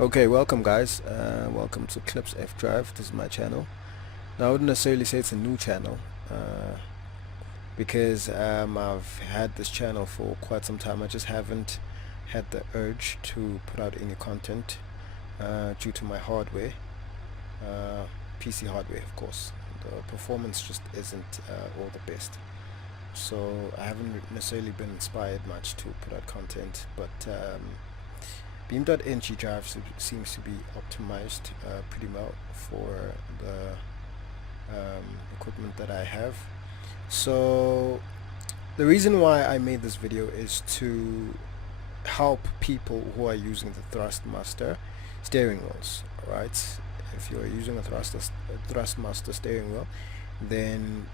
Okay, welcome guys. Welcome to Clips F Drive. This is my channel. Now I wouldn't necessarily say it's a new channel because I've had this channel for quite some time. I just haven't had the urge to put out any content due to my hardware, PC hardware of course. The performance just isn't all the best. So I haven't necessarily been inspired much to put out content, but Beam.NG Drive seems to be optimized pretty well for the equipment that I have. So the reason why I made this video is to help people who are using the Thrustmaster steering wheels. Alright, if you are using a Thrustmaster steering wheel, then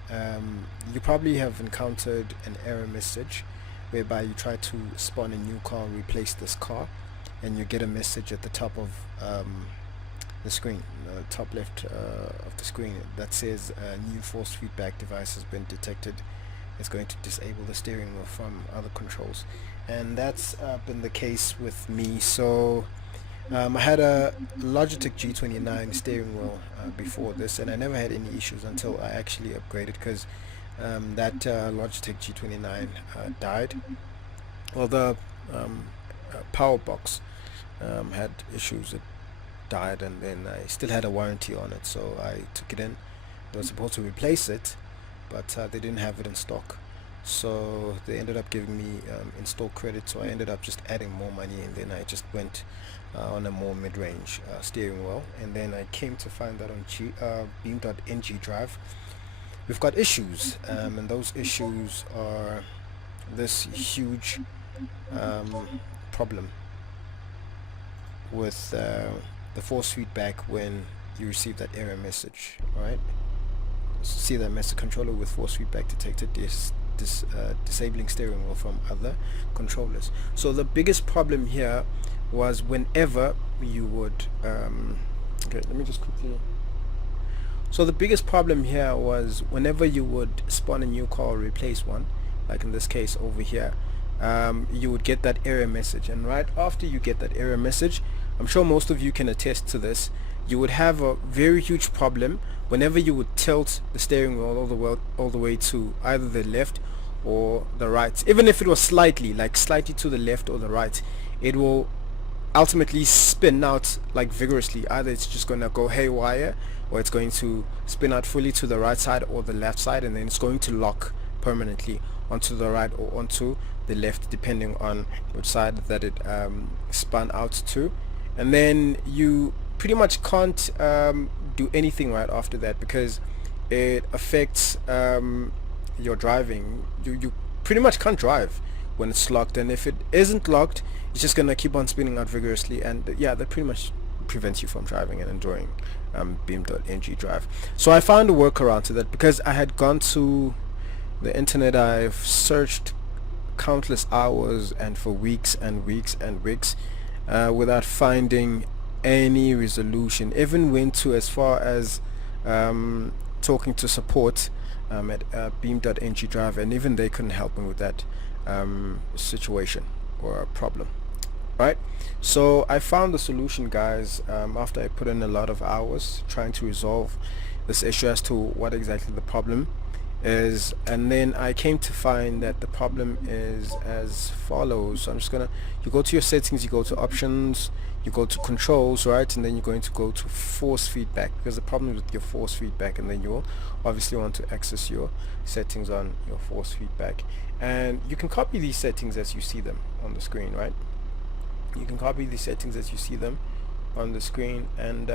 you probably have encountered an error message whereby you try to spawn a new car, replace this car, and you get a message at the top of the screen, top left of the screen, that says a new force feedback device has been detected. It's going to disable the steering wheel from other controls, and that's been the case with me. So I had a Logitech G29 steering wheel before this, and I never had any issues until I actually upgraded, because that Logitech G29 died. Well, the power box had issues. It died, and then I still had a warranty on it, so I took it in. They were supposed to replace it, but they didn't have it in stock, so they ended up giving me install credit, so I ended up just adding more money, and then I just went on a more mid-range steering wheel. And then I came to find that on Beam.NG Drive we've got issues, and those issues are this huge problem with the force feedback when you receive that error message. Right, see that message: controller with force feedback detected, disabling steering wheel from other controllers. So the biggest problem here was whenever you would okay, let me just quickly. So the biggest problem here was whenever you would spawn a new car or replace one, like in this case over here, you would get that error message, and right after you get that error message, I'm sure most of you can attest to this, you would have a very huge problem whenever you would tilt the steering wheel all the way to either the left or the right. Even if it was slightly to the left or the right, it will ultimately spin out like vigorously. Either it's just going to go haywire, or it's going to spin out fully to the right side or the left side, and then it's going to lock permanently onto the right or onto the left, depending on which side that it spun out to. And then you pretty much can't do anything right after that, because it affects your driving. You pretty much can't drive when it's locked, and if it isn't locked, it's just gonna keep on spinning out vigorously, and yeah, that pretty much prevents you from driving and enjoying Beam.NG Drive. So I found a workaround to that, because I had gone to the internet. I've searched countless hours and for weeks and weeks and weeks without finding any resolution. Even went to as far as talking to support at Beam.NG Drive, and even they couldn't help me with that situation or problem. Right, so I found the solution, guys, after I put in a lot of hours trying to resolve this issue as to what exactly the problem is. And then I came to find that the problem is as follows. So I'm just gonna, you go to your settings, you go to options, you go to controls, right, and then you're going to go to force feedback, because the problem is with your force feedback, and then you'll obviously want to access your settings on your force feedback. And you can copy these settings as you see them on the screen, right? You can copy these settings as you see them on the screen, and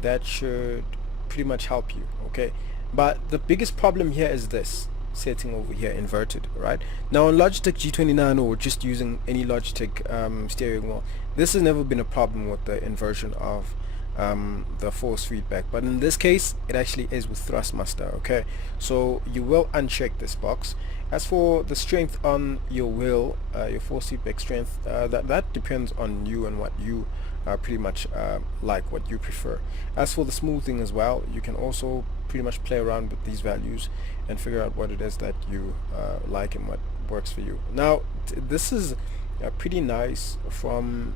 that should pretty much help you. Okay, but the biggest problem here is this setting over here, inverted. Right now on Logitech G29, or just using any Logitech steering wheel, this has never been a problem with the inversion of the force feedback, but in this case it actually is with Thrustmaster. Okay, so you will uncheck this box. As for the strength on your wheel, your force feedback strength, that depends on you and what you pretty much like, what you prefer. As for the smoothing as well, you can also pretty much play around with these values and figure out what it is that you like and what works for you. Now this is pretty nice from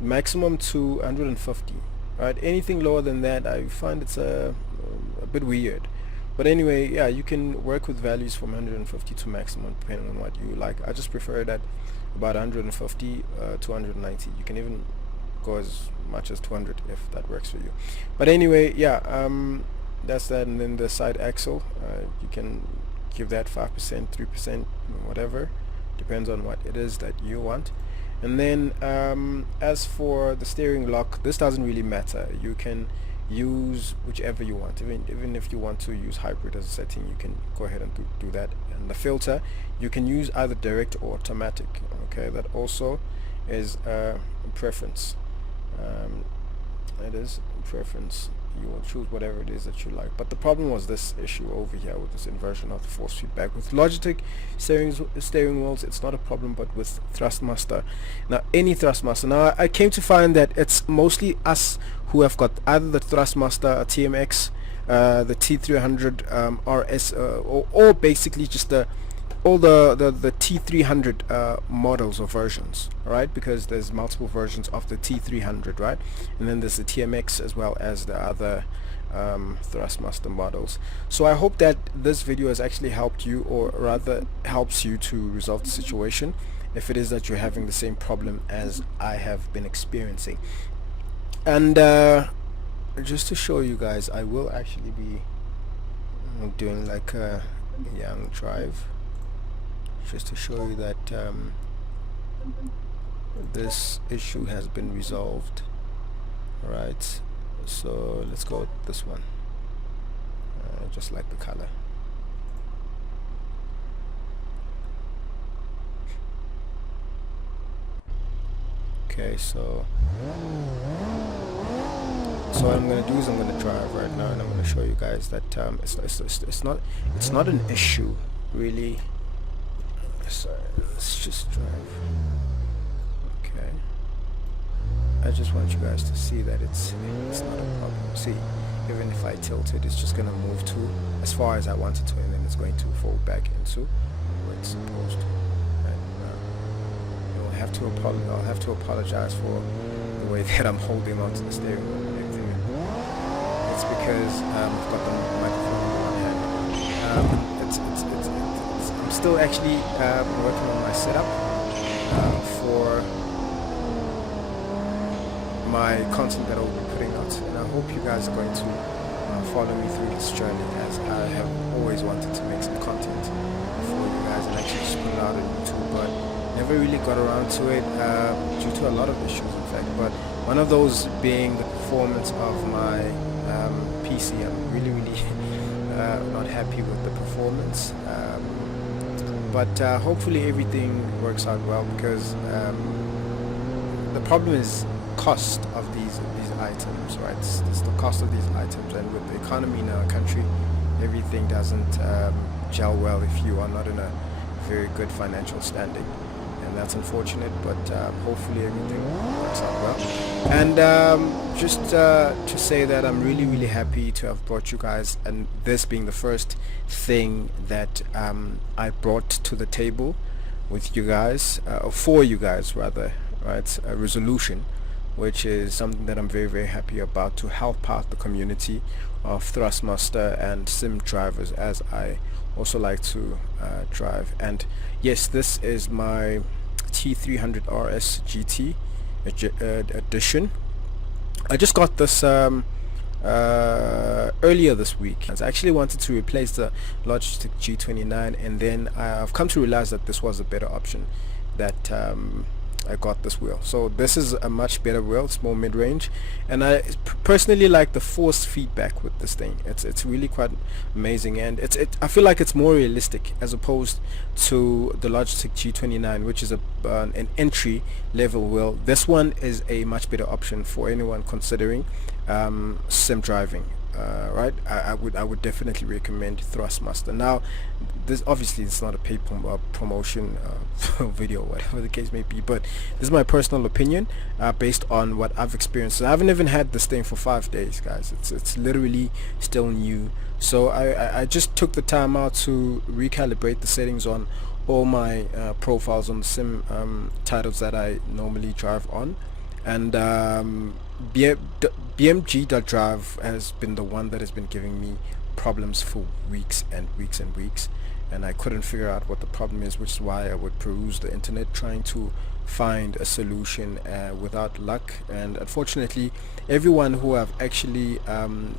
maximum to 150, right? Anything lower than that, I find it's a bit weird. But anyway, yeah, you can work with values from 150 to maximum depending on what you like. I just prefer that about 150 to 190. You can even go as much as 200 if that works for you. But anyway, yeah, that's that. And then the side axle, you can give that 5%, 3%, whatever, depends on what it is that you want. And then as for the steering lock, this doesn't really matter. You can use whichever you want. Even if you want to use hybrid as a setting, you can go ahead and do that. And the filter, you can use either direct or automatic. Okay, that also is a preference. It is a preference. You will choose whatever it is that you like. But the problem was this issue over here with this inversion of the force feedback. With Logitech steering wheels, it's not a problem, but with Thrustmaster, now any Thrustmaster, now I came to find that it's mostly us who have got either the Thrustmaster, a TMX, the T300 RS, or basically just all the T300 models or versions, right? Because there's multiple versions of the T300, right? And then there's the TMX as well as the other Thrustmaster models. So I hope that this video has actually helped you, or rather helps you to resolve the situation if it is that you're having the same problem as I have been experiencing. And just to show you guys, I will actually be doing like a young drive, just to show you that this issue has been resolved. Right, so let's go with this one, just like the color. Okay, so what I'm going to do is I'm going to drive right now, and I'm going to show you guys that it's not an issue really. Sorry, let's just drive. Okay, I just want you guys to see that it's not a problem. See, even if I tilt it, it's just going to move to as far as I want it to, and then it's going to fold back into where it's supposed to. And I'll have to apologize for the way that I'm holding onto the steering wheel and everything. It's because I've got the microphone in one hand. I'm still actually working on my setup for my content that I will be putting out, and I hope you guys are going to follow me through this journey, as I have always wanted to make some content for you guys and actually just put it out on YouTube, but never really got around to it due to a lot of issues, in fact. But one of those being the performance of my PC. I'm really not happy with the performance, but hopefully everything works out well, because the problem is cost of these items, right? It's the cost of these items, and with the economy in our country, everything doesn't gel well if you are not in a very good financial standing, and that's unfortunate. But hopefully everything works out well. And just to say that I'm really happy to have brought you guys, and this being the first thing that I brought to the table with you guys, or for you guys rather, right? A resolution, which is something that I'm very happy about, to help out the community of Thrustmaster and sim drivers, as I also like to drive. And yes, this is my T300 RS GT edition. I just got this earlier this week. I actually wanted to replace the Logitech G29, and then I've come to realize that this was a better option, that I got this wheel. So this is a much better wheel. It's more mid-range, and I personally like the force feedback with this thing. It's really quite amazing, and I feel like it's more realistic as opposed to the Logitech G29, which is an entry level wheel. This one is a much better option for anyone considering sim driving. Right, I would definitely recommend Thrustmaster. Now, this obviously it's not a paid promotion video, whatever the case may be, but this is my personal opinion based on what I've experienced. I haven't even had this thing for 5 days, guys. It's literally still new. So I just took the time out to recalibrate the settings on all my profiles on the sim titles that I normally drive on, and Beam.NG Drive has been the one that has been giving me problems for weeks and weeks and weeks, and I couldn't figure out what the problem is, which is why I would peruse the internet trying to find a solution without luck. And unfortunately, everyone who I've actually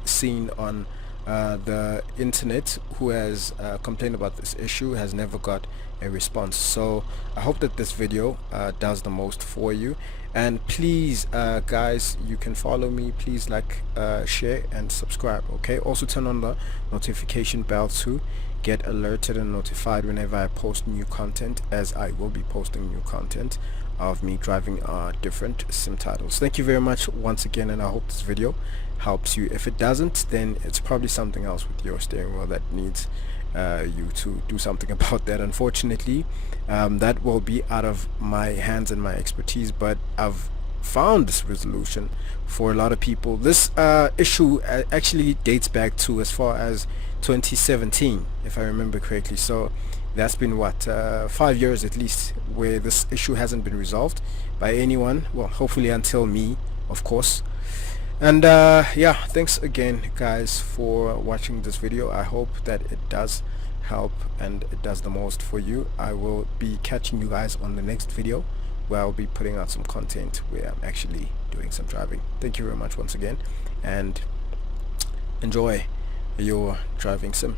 seen on the internet who has complained about this issue has never got a response. So I hope that this video does the most for you. And please guys, you can follow me. Please like, share and subscribe. Okay, also turn on the notification bell to get alerted and notified whenever I post new content, as I will be posting new content of me driving different sim titles. Thank you very much once again, and I hope this video helps you. If it doesn't, then it's probably something else with your steering wheel that needs you to do something about that. Unfortunately, that will be out of my hands and my expertise, but I've found this resolution for a lot of people. This issue actually dates back to as far as 2017, if I remember correctly. So that's been what, 5 years at least, where this issue hasn't been resolved by anyone. Well, hopefully until me, of course. And yeah, thanks again guys for watching this video. I hope that it does help and it does the most for you. I will be catching you guys on the next video, where I'll be putting out some content where I'm actually doing some driving. Thank you very much once again, and enjoy your driving sim.